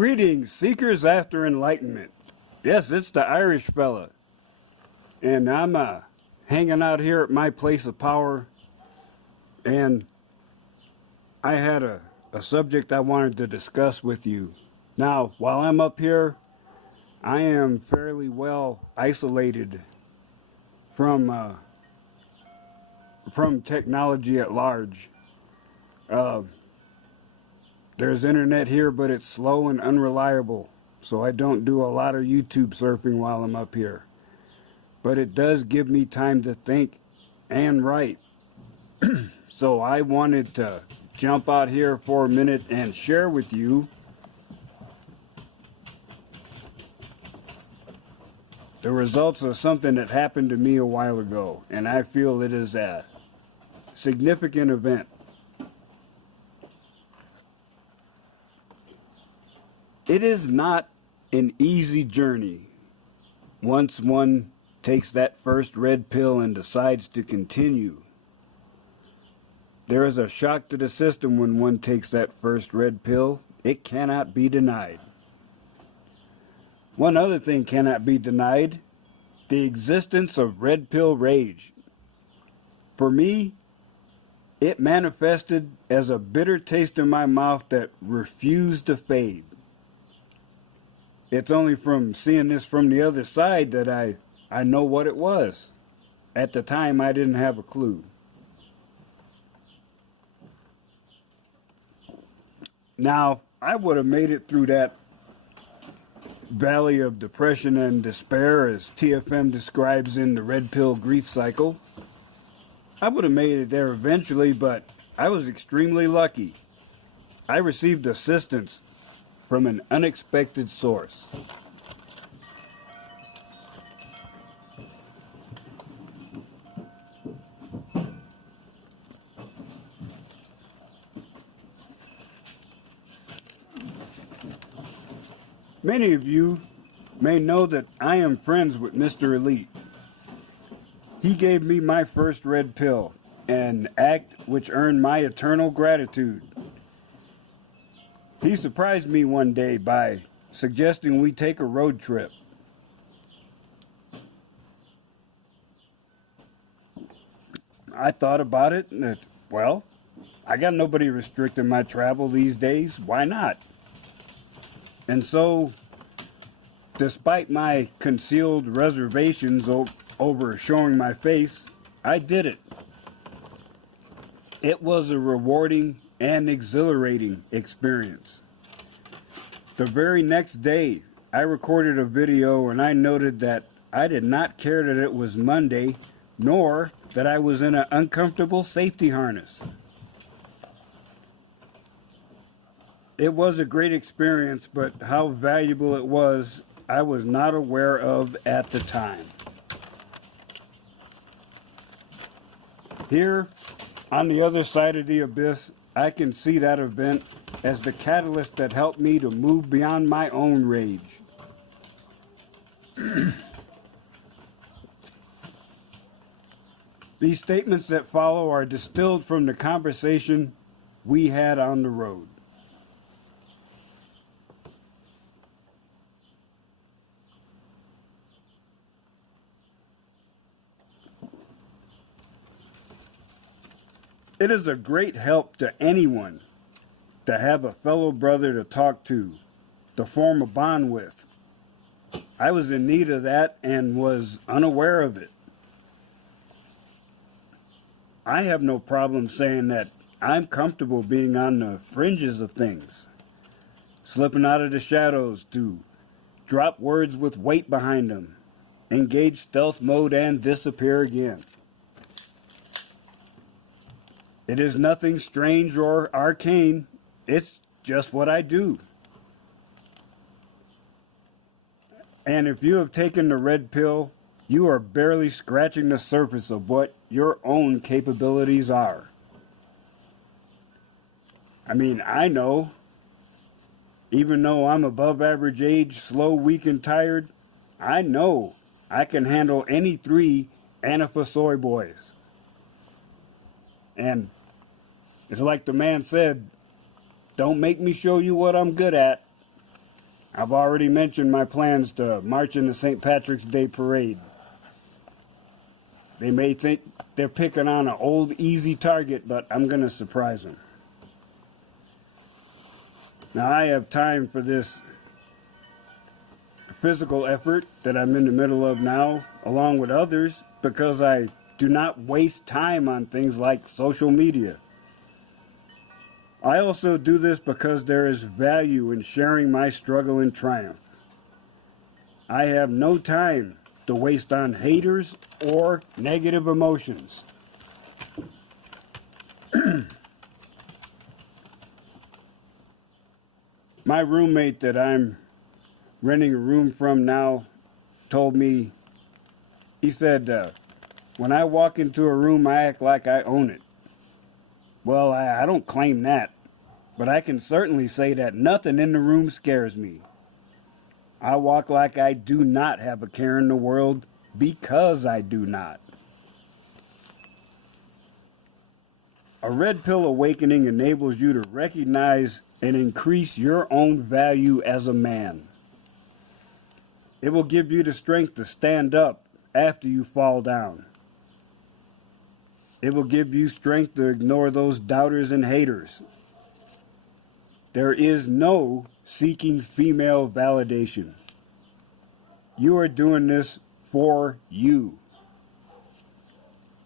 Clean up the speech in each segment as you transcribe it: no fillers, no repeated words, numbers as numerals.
Greetings, seekers after enlightenment. Yes, it's the Irish fella. And I'm hanging out here at my place of power. And I had a subject I wanted to discuss with you. Now, while I'm up here, I am fairly well isolated from technology at large. There's internet here, but it's slow and unreliable, so I don't do a lot of YouTube surfing while I'm up here. But it does give me time to think and write. So I wanted to jump out here for a minute and share with you the results of something that happened to me a while ago, and I feel it is a significant event. It is not an easy journey once one takes that first red pill and decides to continue. There is a shock to the system when one takes that first red pill. It cannot be denied. One other thing cannot be denied: the existence of red pill rage. For me, it manifested as a bitter taste in my mouth that refused to fade. It's only from seeing this from the other side that I know what it was. At the time, I didn't have a clue. Now, I would have made it through that valley of depression and despair, as TFM describes in the Red Pill Grief Cycle. I would have made it there eventually, but I was extremely lucky. I received assistance from an unexpected source. Many of you may know that I am friends with Mr. Elite. He gave me my first red pill, an act which earned my eternal gratitude. He surprised me one day by suggesting we take a road trip. I thought about it and well, I got nobody restricting my travel these days. Why not? And so, despite my concealed reservations over showing my face, I did it. It was a rewarding and exhilarating experience. The very next day, I recorded a video and I noted that I did not care that it was Monday, nor that I was in an uncomfortable safety harness. It was a great experience, but how valuable it was, I was not aware of at the time. Here, on the other side of the abyss, I can see that event as the catalyst that helped me to move beyond my own rage. These statements that follow are distilled from the conversation we had on the road. It is a great help to anyone to have a fellow brother to talk to form a bond with. I was in need of that and was unaware of it. I have no problem saying that I'm comfortable being on the fringes of things, slipping out of the shadows to drop words with weight behind them, engage stealth mode, and disappear again. It is nothing strange or arcane. It's just what I do. And if you have taken the red pill, you are barely scratching the surface of what your own capabilities are. I mean, I know, even though I'm above average age, slow, weak, and tired, I know I can handle any 3 Anafa soy boys. And it's like the man said, don't make me show you what I'm good at. I've already mentioned my plans to march in the St. Patrick's Day parade. They may think they're picking on an old, easy target, but I'm going to surprise them. Now, I have time for this physical effort that I'm in the middle of now, along with others, because I do not waste time on things like social media. I also do this because there is value in sharing my struggle and triumph. I have no time to waste on haters or negative emotions. My roommate that I'm renting a room from now told me, he said, when I walk into a room, I act like I own it. Well, I don't claim that, but I can certainly say that nothing in the room scares me. I walk like I do not have a care in the world because I do not. A red pill awakening enables you to recognize and increase your own value as a man. It will give you the strength to stand up after you fall down. It will give you strength to ignore those doubters and haters. There is no seeking female validation. You are doing this for you.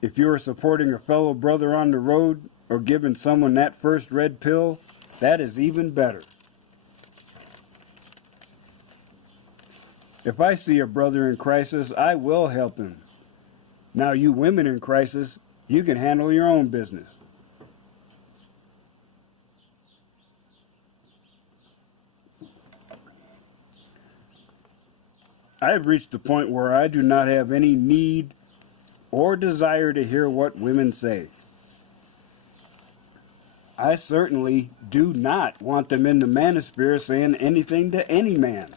If you are supporting a fellow brother on the road or giving someone that first red pill, that is even better. If I see a brother in crisis, I will help him. Now, you women in crisis, you can handle your own business. I have reached the point where I do not have any need or desire to hear what women say. I certainly do not want them in the manosphere saying anything to any man.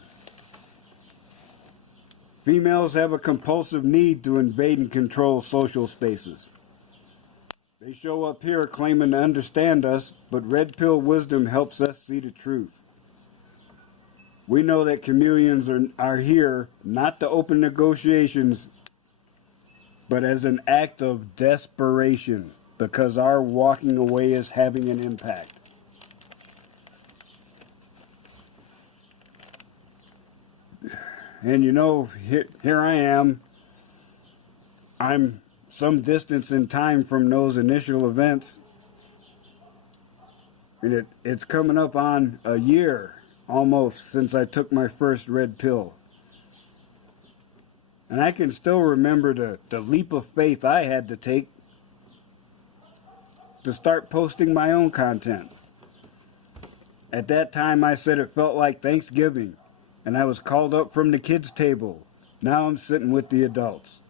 Females have a compulsive need to invade and control social spaces. They show up here claiming to understand us, but red pill wisdom helps us see the truth. We know that chameleons are here not to open negotiations, but as an act of desperation, because our walking away is having an impact. And you know, here I am. I'm some distance in time from those initial events. And it's coming up on a year almost since I took my first red pill. And I can still remember the leap of faith I had to take to start posting my own content. At that time, I said it felt like Thanksgiving, and I was called up from the kids' table. Now I'm sitting with the adults.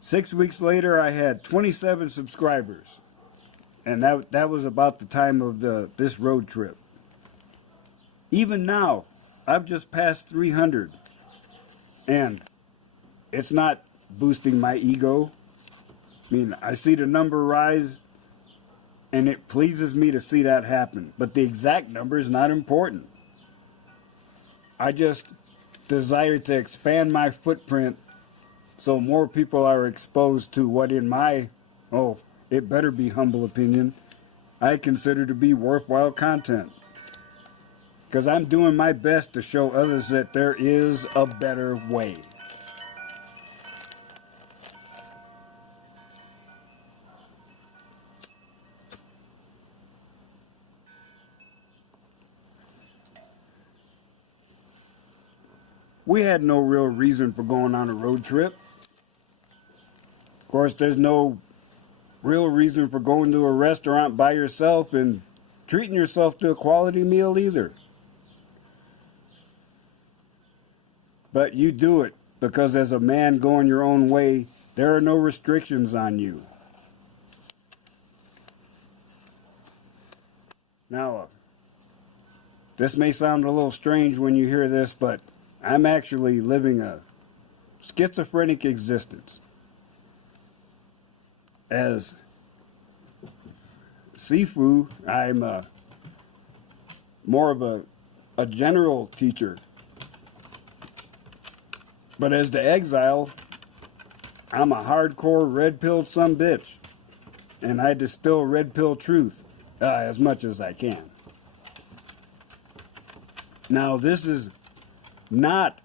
6 weeks later, I had 27 subscribers, and that was about the time of this road trip. Even now, I've just passed 300, and it's not boosting my ego. I mean, I see the number rise, and it pleases me to see that happen, but the exact number is not important. I just desire to expand my footprint so more people are exposed to what in my, it better be humble opinion, I consider to be worthwhile content. Because I'm doing my best to show others that there is a better way. We had no real reason for going on a road trip. Of course, there's no real reason for going to a restaurant by yourself and treating yourself to a quality meal either. But you do it because as a man going your own way, there are no restrictions on you. Now, this may sound a little strange when you hear this, but I'm actually living a schizophrenic existence. As Sifu, I'm more of a general teacher. But as the exile, I'm a hardcore red-pilled sumbitch, and I distill red-pill truth as much as I can. Now, this is not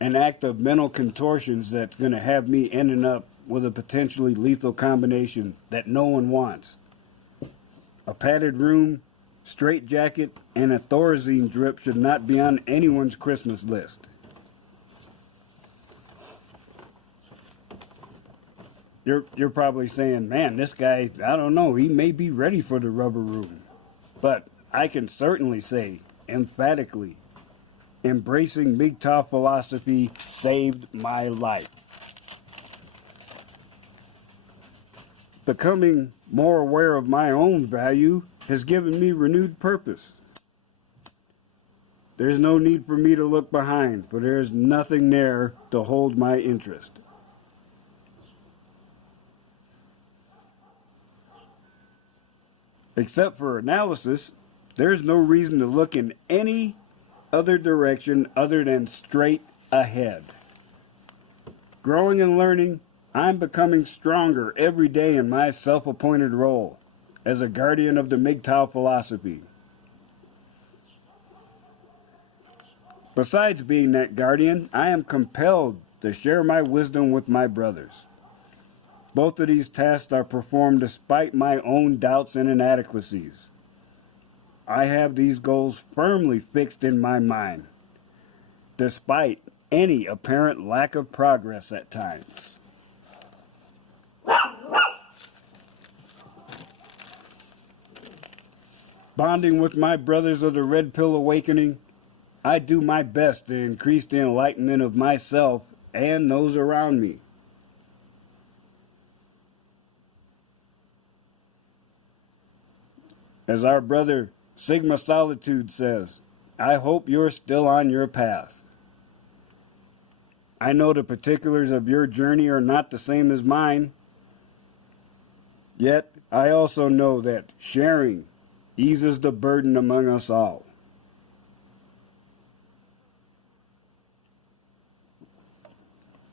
an act of mental contortions that's going to have me ending up with a potentially lethal combination that no one wants. A padded room, straitjacket, and a Thorazine drip should not be on anyone's Christmas list. You're probably saying, man, this guy, I don't know, he may be ready for the rubber room. But I can certainly say, emphatically, embracing MGTOW philosophy saved my life. Becoming more aware of my own value has given me renewed purpose. There's no need for me to look behind, for there's nothing there to hold my interest. Except for analysis, there's no reason to look in any other direction other than straight ahead. Growing and learning, I'm becoming stronger every day in my self-appointed role as a guardian of the MGTOW philosophy. Besides being that guardian, I am compelled to share my wisdom with my brothers. Both of these tasks are performed despite my own doubts and inadequacies. I have these goals firmly fixed in my mind, despite any apparent lack of progress at times. Bonding with my brothers of the Red Pill Awakening, I do my best to increase the enlightenment of myself and those around me. As our brother Sigma Solitude says, I hope you're still on your path. I know the particulars of your journey are not the same as mine, yet I also know that sharing eases the burden among us all.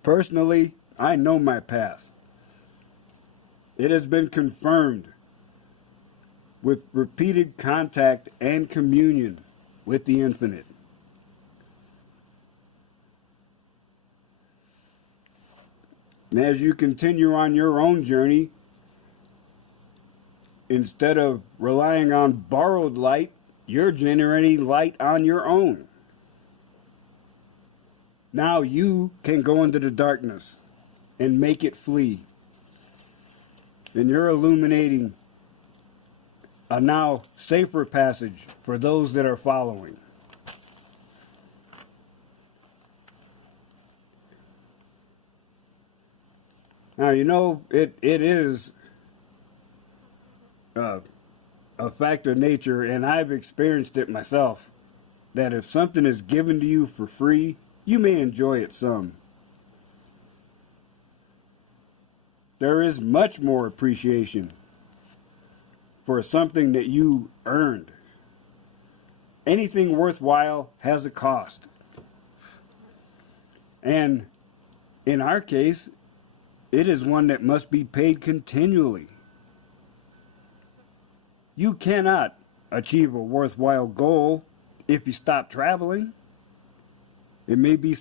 Personally, I know my path. It has been confirmed with repeated contact and communion with the infinite. And as you continue on your own journey, instead of relying on borrowed light, you're generating light on your own. Now you can go into the darkness and make it flee. And you're illuminating a now safer passage for those that are following. Now, you know, it is a fact of nature, and I've experienced it myself, that if something is given to you for free, you may enjoy it some. There is much more appreciation for something that you earned. Anything worthwhile has a cost. And in our case, it is one that must be paid continually. You cannot achieve a worthwhile goal if you stop traveling. It may be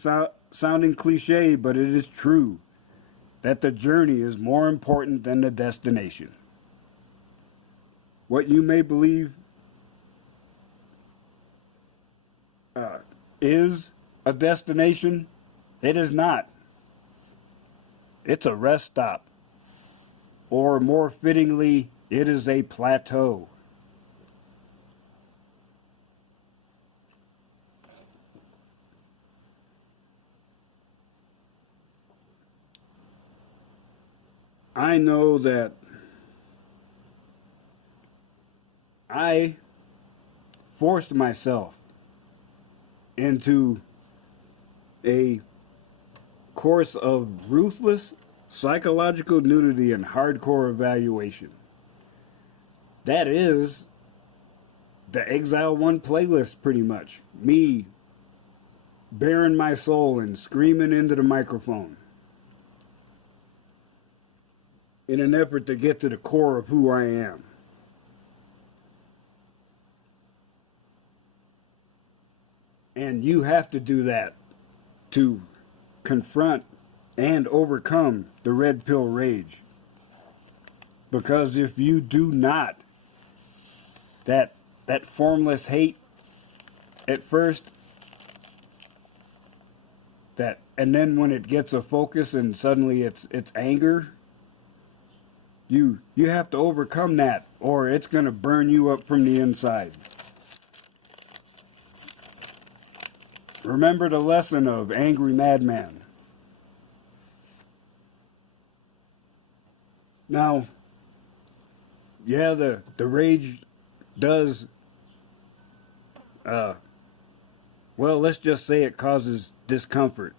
sounding cliche, but it is true that the journey is more important than the destination. What you may believe is a destination, it is not. It's a rest stop. Or more fittingly, it is a plateau. I know that I forced myself into a course of ruthless psychological nudity and hardcore evaluation. That is the Exile 1 playlist, pretty much. Me bearing my soul and screaming into the microphone in an effort to get to the core of who I am. And you have to do that to confront and overcome the red pill rage. Because if you do not, that formless hate at first, and then when it gets a focus and suddenly it's anger, you have to overcome that, or it's going to burn you up from the inside. Remember the lesson of Angry Madman. Now, yeah, the rage does, well, let's just say it causes discomfort.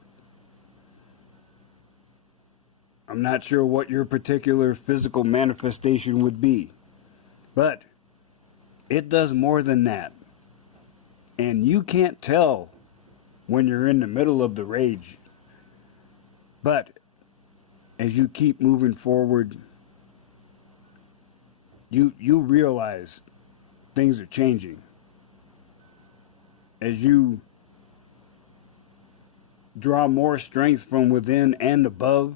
I'm not sure what your particular physical manifestation would be, but it does more than that. And you can't tell when you're in the middle of the rage. But as you keep moving forward, you realize things are changing. As you draw more strength from within and above,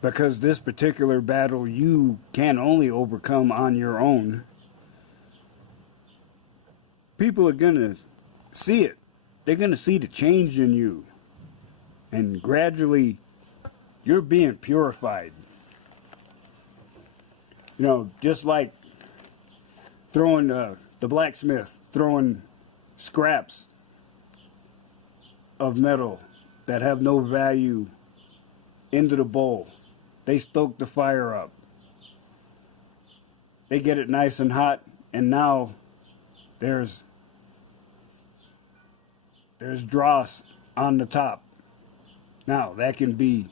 because this particular battle you can only overcome on your own, people are going to see it. They're going to see the change in you. And gradually, you're being purified. You know, just like throwing the blacksmith, throwing scraps of metal that have no value into the bowl. They stoke the fire up. They get it nice and hot, and now there's dross on the top. Now, that can be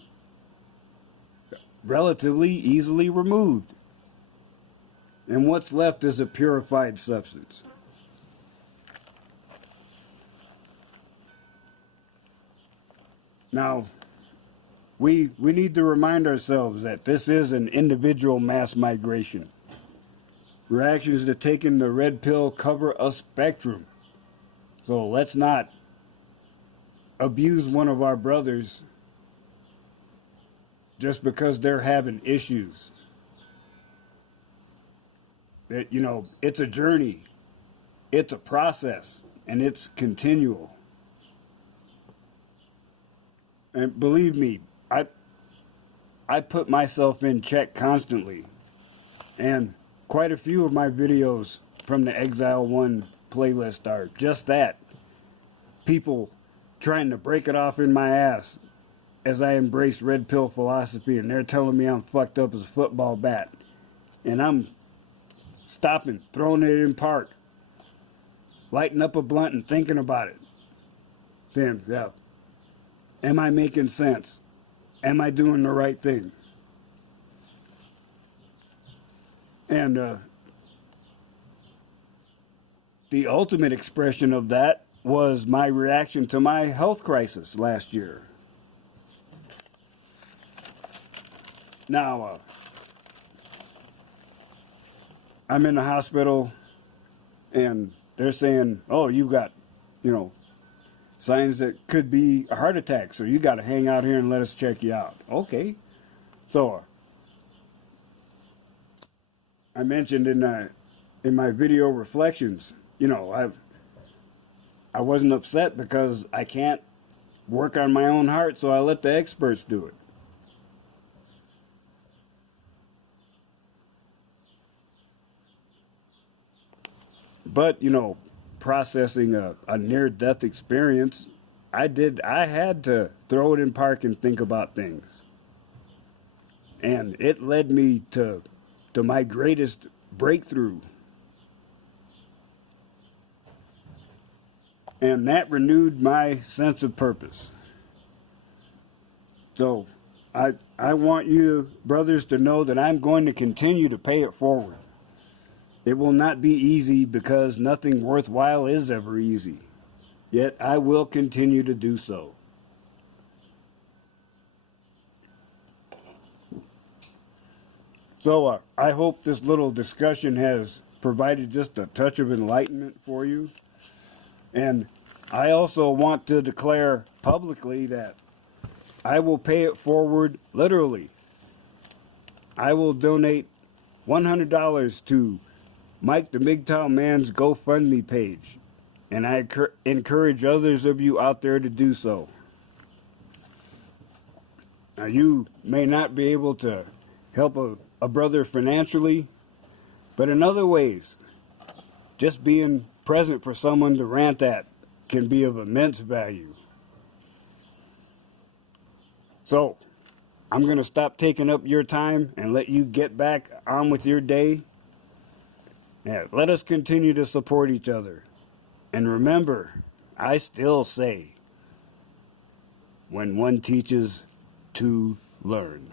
relatively easily removed. And what's left is a purified substance. Now, we need to remind ourselves that this is an individual mass migration. Reactions to taking the red pill cover a spectrum. So let's not abuse one of our brothers just because they're having issues. That, you know, it's a journey, it's a process, and it's continual. And believe me, I put myself in check constantly. And quite a few of my videos from the Exile 1 playlist are just that. People trying to break it off in my ass as I embrace red pill philosophy, and they're telling me I'm fucked up as a football bat. And I'm stopping, throwing it in park, lighting up a blunt and thinking about it. Saying, yeah, am I making sense? Am I doing the right thing? And the ultimate expression of that was my reaction to my health crisis last year. Now, I'm in the hospital, and they're saying, oh, you've got, you know, signs that could be a heart attack, so you got to hang out here and let us check you out. Okay. So, I mentioned in my video reflections, you know, I wasn't upset because I can't work on my own heart, so I let the experts do it. But, you know, processing a near-death experience, I had to throw it in park and think about things. And it led me to my greatest breakthrough. And that renewed my sense of purpose. So I want you brothers to know that I'm going to continue to pay it forward. It will not be easy because nothing worthwhile is ever easy. Yet I will continue to do so. So I hope this little discussion has provided just a touch of enlightenment for you. And I also want to declare publicly that I will pay it forward literally. I will donate $100 to Mike the MGTOW Man's GoFundMe page. And I encourage others of you out there to do so. Now, you may not be able to help a brother financially, but in other ways, just being present for someone to rant at can be of immense value. So, I'm going to stop taking up your time and let you get back on with your day. Yeah, let us continue to support each other. And remember, I still say, when one teaches, two learn.